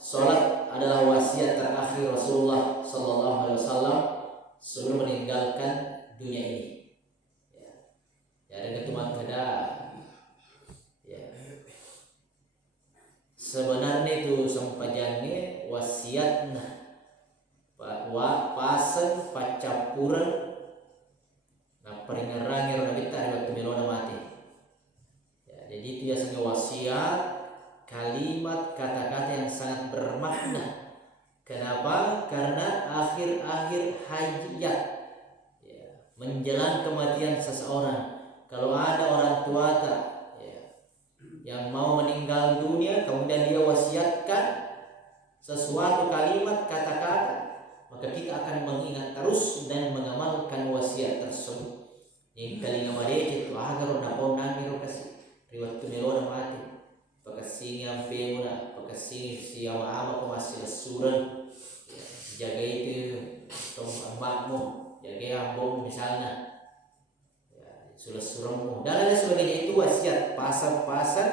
Salat adalah wasiat terakhir Rasulullah sallallahu alaihi wasallam sebelum meninggalkan dunia ini. Ya, dengan cuma kada. Ya. Sebenarnya itu sampajane wasiatna pasen pacapuran nah peringarangir na kita waktu melona mati. Ya, jadi itu ya sebagai wasiat, kalimat kata-kata yang sangat bermakna. Kenapa? Karena akhir-akhir hayat, ya, menjelang kematian seseorang. Kalau ada orang tua yang mau meninggal dunia, kemudian dia wasiatkan sesuatu kalimat kata-kata, maka kita akan mengingat terus dan mengamalkan wasiat tersebut. Yang kali ngamarece itu agar napon nangiro kasi riwat tumelo na mati. Pagkasingi ang pemuna, pagkasingi siya maama ko masih suran. Jaga itu tong amakmu, jaga ambong misalnya. Sudah surammu. Dan ada sebagainya itu wasiat pasar-pasar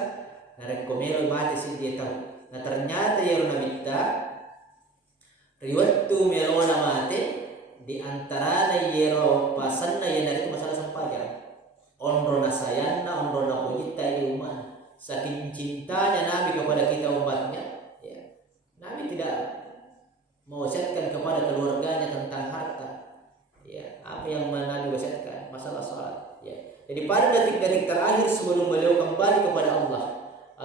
narekomelo mati sih dia tahu. Nah ternyata ya nabita riwat tu melona mati di antara yero pasan na yang dari masalah sampaja. Onro na sayana, onro na pujita di umat. Saking cintanya Nabi kepada kita umatnya, ya. Nabi tidak mewasiatkan kepada keluarganya tentang harta. Ya, apa yang Nabi wasiatkan? Masalah salat. Ya. Jadi pada detik-detik terakhir sebelum beliau kembali kepada Allah,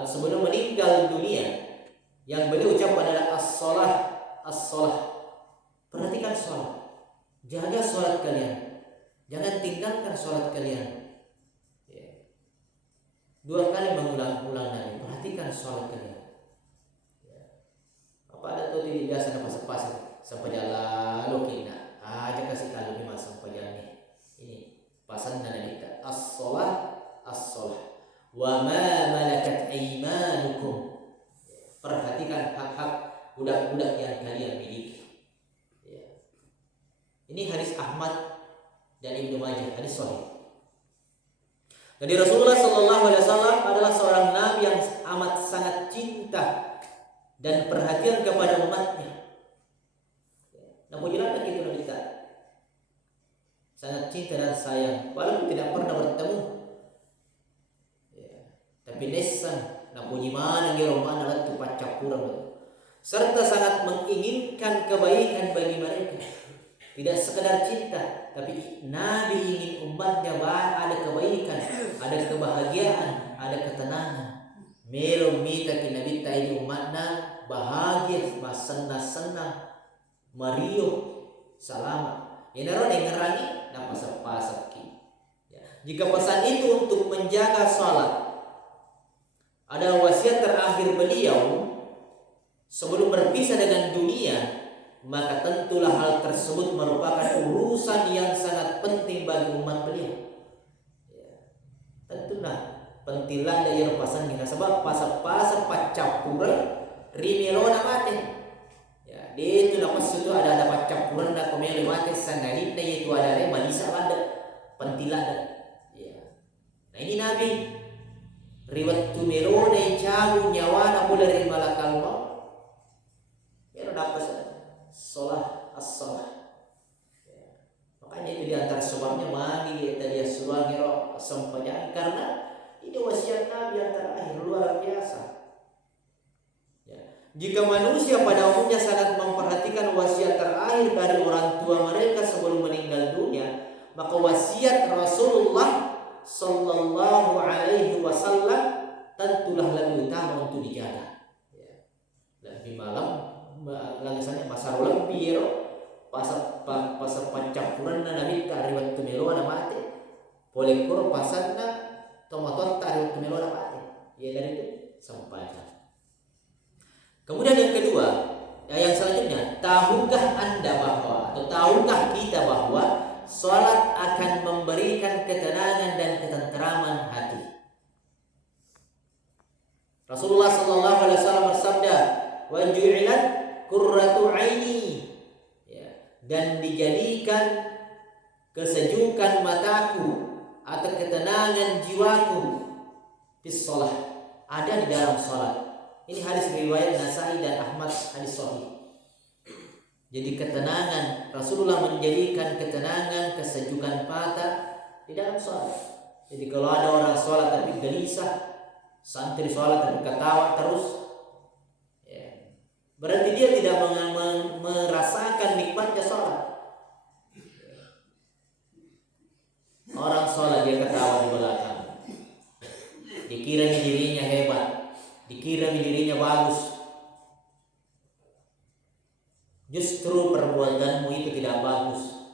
sebelum meninggal dunia, yang beliau ucapkan adalah as-shalah, as-shalah. Perhatikan salat. Jaga salat kalian. Jangan tinggalkan salat kalian. Ya. 2 kali mengulang-ulang Nabi. Perhatikan salat kalian. Ya. Apa ada tuh di biasa pas-pas sampai jalan lokina. Aja kasih tahu di masa sampai jalan ini. Pasan dan kita as-shalah, as-shalah. Wa ma malakat aymanukum. Perhatikan hak-hak budak-budak yang kalian miliki. Ya. Ini hadis Ahmad dan Ibnu Majah, hadis sahih. Jadi Rasulullah sallallahu alaihi wasallam adalah seorang nabi yang amat sangat cinta dan perhatian kepada umatnya. Namun jelasnya gitu Nabi kita. Sangat cinta dan sayang walaupun tidak pernah bertemu. Ya. Tapi nesan namun gimana giromana latu pacapurang. Serta sangat menginginkan kebaikan bagi mereka. Tidak sekedar cinta, tapi Nabi ingin umatnya ada kebaikan, ada kebahagiaan, ada ketenangan. Melo mita kinabi tayo umatna bahagia, senang, mario, selamat. Yang naroon yang ngerangi napasap-pasap. Ya. Jika pesan itu untuk menjaga salat, ada wasiat terakhir beliau sebelum berpisah dengan dunia, maka tentulah hal tersebut merupakan urusan yang sangat penting bagi umat beliau. Ya. Tentulah pentinglah daya pasan kita sebab pasal-pasal pacapura rimelona mati. Ya, di itu lepas itu ada pacapura na komeli mati sangalit na itu ada malisa ada pentilada. Ya. Nah ini Nabi riwat tumelona yang cabu nyawa na pula dari malakal mau. Ya dapat sholat as-sholah. Ya. Makanya itu diantara sebabnya mandi tadi suruh ngiro sampaian karena ini wasiat Nabi yang terakhir luar biasa. Ya. Jika manusia pada umumnya sangat memperhatikan wasiat terakhir dari orang tua mereka sebelum meninggal dunia, maka wasiat Rasulullah sallallahu alaihi wasallam tentulah lebih utama untuk dijaga. Ya. Lebih malam langisannya pasar lebih pasar pancampuran na Nabi riwat tumelo na mati polekor pasar na tomaton riwat tumelo na mati ya dari itu sampai. Kemudian yang kedua yang selanjutnya, tahukah anda bahwa atau tahukah kita bahwa salat akan memberikan ketenangan dan ketenteraman hati. Rasulullah sallallahu alaihi wasallam bersabda, wa ju'ilat qurratu aini, ya, dan dijadikan kesejukan mataku atau ketenangan jiwaku bis shalah, ada di dalam salat. Ini hadis riwayat Nasai dan Ahmad, hadis sahih. Jadi ketenangan, Rasulullah menjadikan ketenangan, kesejukan mata di dalam sholat. Jadi kalau ada orang sholat tapi gelisah, santri sholat tapi ketawa terus, ya, berarti dia tidak merasakan nikmatnya sholat. Orang sholat dia ketawa di belakang, dikira dirinya hebat, dikira dirinya bagus. Justru perbuatanmu itu tidak bagus.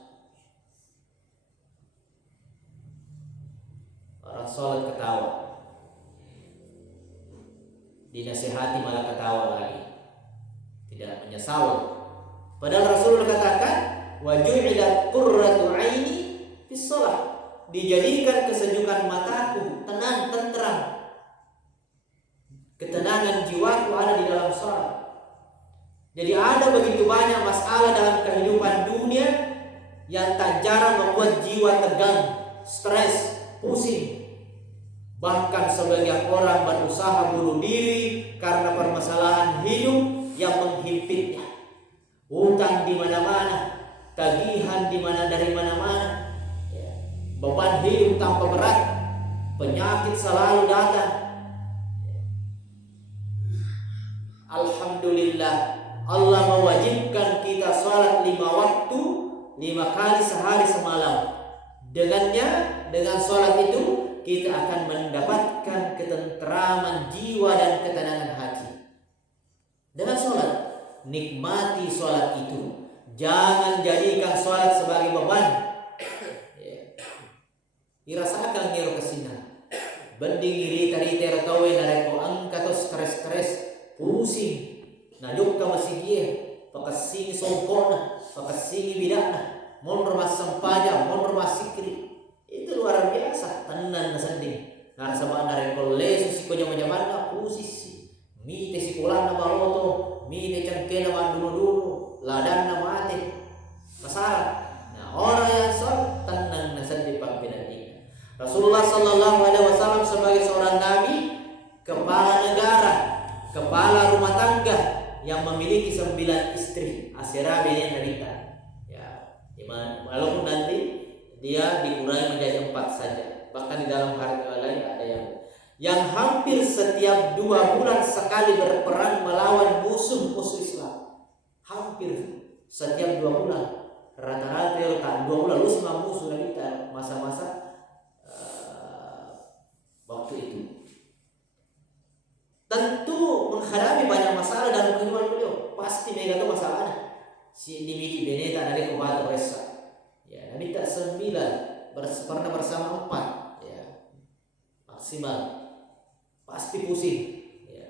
Orang sholat ketawa, dinasihati malah ketawa lagi, tidak menyesal. Padahal Rasulullah katakan, wa ju'ilat qurratu aini fis shalah, dijadikan kesejukan mataku, tenang, tenteram, ketenangan jiwaku ada di dalam sholat. Jadi ada begitu banyak masalah dalam kehidupan dunia yang tak jarang membuat jiwa tegang, stres, pusing. Bahkan sebagian orang berusaha bunuh diri karena permasalahan hidup yang menghimpitnya. Utang di mana-mana, tagihan dari mana-mana, beban hidup tanpa berat, penyakit selalu datang. Alhamdulillah, Allah mewajibkan kita sholat 5 waktu, 5 kali sehari semalam. Dengan sholat itu kita akan mendapatkan ketenteraman jiwa dan ketenangan hati. Dengan sholat, nikmati sholat itu. Jangan jadikan sholat sebagai beban. Irasakan ngero kesina. Bending iri tari tertawe nareko angka to stres pusing. Naduk ka masigie, pakasing songkona, pakasing bidana, mon rumah sampaja, mon rumah sikri. Itu luar biasa, tenan na sending. Narasama nareko lesu si kojama-jamana pusisi. Mite si kulan na baloto, mite cangkena mandulu-dulu, ladan na mate. Masalah. Nah, orang yang sholat tenang na sending pagpinandingan. Rasulullah sallallahu alaihi wasallam sebagai seorang nabi, kepala negara, kepala rumah tangga yang memiliki 9 istri, Asyara bin Narita. Ya, walaupun nanti dia dikurangi menjadi 4 saja. Bahkan di dalam harga lain ada yang hampir setiap 2 bulan sekali berperang melawan musuh-musuh Islam. Hampir setiap 2 bulan. Rata-rata 2 bulan lu sama musuh Narita masa-masa waktu itu. Tentu menghadapi banyak masalah dalam kehidupan beliau. Pasti mereka itu masalahnya. Si dimiliki beneta dari kebata resa. Ya, Nabi tak 9 pernah bersama 4. Ya, maksimal. Pasti pusing. Ya.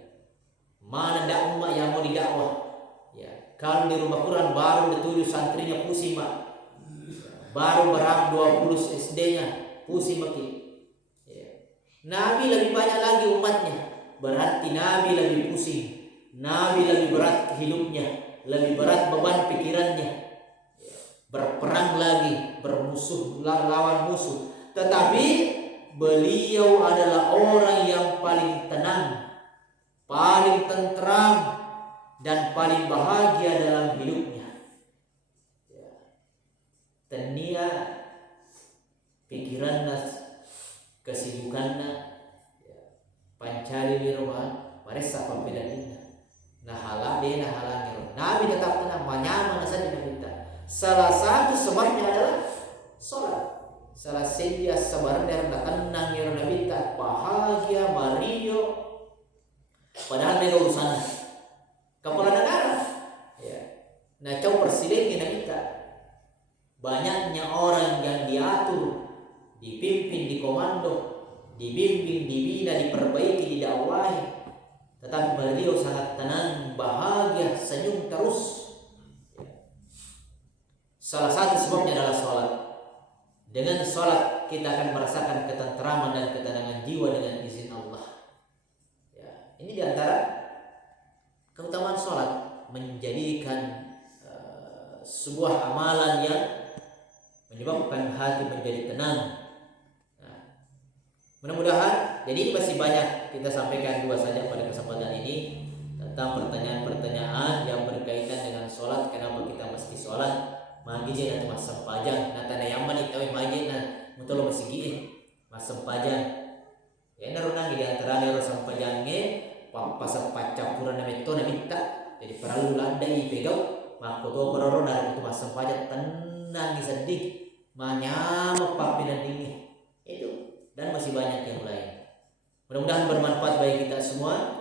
Mana ndak umat yang mau didakwah. Ya, kalau di rumah Quran baru dituju santrinya pusing mak. Baru berang 20 SD-nya pusing makin. Ya. Nabi lebih banyak lagi umatnya. Berarti Nabi lebih pusing, Nabi lebih berat hidupnya, lebih berat beban pikirannya. Berperang lagi, bermusuh, lawan musuh. Tetapi beliau adalah orang yang paling tenang, paling tentram, dan paling bahagia dalam hidupnya. Tenia pikirannya, kesibukannya, pancari mirohan, maresa pampidanina. Nahala Nabi tetap tenang, manyaman saja kita. Salah satu sebabnya adalah sholat. Salah sedia sebenarnya tenang ya Nabi tak bahagia Mario. Padahal dia urusan kepala negara. Ya. Nah, coba persilengin kita. Banyaknya orang yang diatur, dipimpin, dikomando, dibimbing, dibina, diperbaiki, didakwahi. Tetapi beliau sangat tenang, bahagia, senyum terus. Salah satu sebabnya adalah sholat. Dengan sholat kita akan merasakan ketenteraman dan ketenangan jiwa dengan izin Allah. Ya, ini diantara keutamaan sholat, menjadikan sebuah amalan yang menyebabkan hati menjadi tenang. Mudah-mudahan, jadi ini masih banyak, kita sampaikan 2 saja pada kesempatan ini. tentang pertanyaan-pertanyaan yang berkaitan dengan sholat. Kenapa kita mesti sholat? Magi na masam pajang na tanayaman itaw magi na mutolo masigi masam pajang. Ya narunang di antara nero sampajangnya pampasang pacapuran na mito na minta. Jadi perlu landai pegaw mako to peroro na itu masam pajang tenang disedik manyama papinan ini itu dan masih banyak yang lain. Mudah-mudahan bermanfaat bagi kita semua.